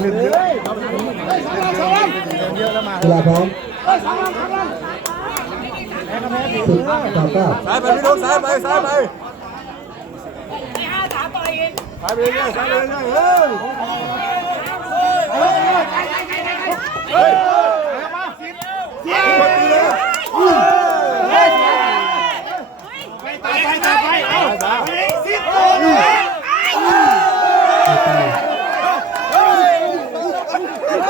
เลยเวลาพร้อมสิบสาม่ก้าสายไปดูสายไปสายไปไห้าสามต่อยสายไปเลยสายไปเลยเฮ้ยเฮ้ย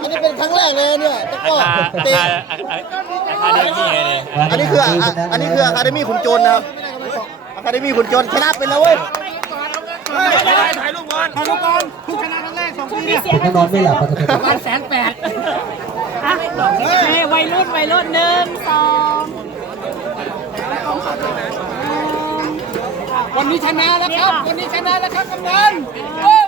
อันนี้เป็นครั้งแรกเลยเนี่ยต้องบอกเตีอันนี้คือ อันนี้คืออะคาเดมี่ขุนโจรนะครับอะคาเดมี่ขุนโจรชนะไปแล้วเว้ยถ่ายรูปก่อลถ่ายรูปก่อลคุณชนะครั้งแรกสองปีเนี่ย นอนไม่หลับประมาณแสนแปดมวัยรุ่น วัยรุ่นหนึ่งสองวันนี้ชนะแล้วครับ วันนี้ชนะแล้วครับกำนัน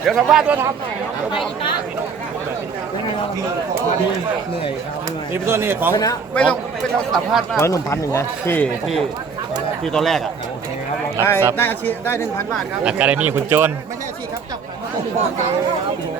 เดี๋ยวทำบ้านตัวทำนี่เป็นตัวนี้ของ ไม่ต้องไม่ต้องสัมภาษณ์มาหนึ่งพันหนึ่งนะที่ ที่ ที่ตัวแรกอ่ะ ได้ได้หนึ่งพันบาทครับอะไรมีคุณโจรไม่ใช่อาชีพครับจับ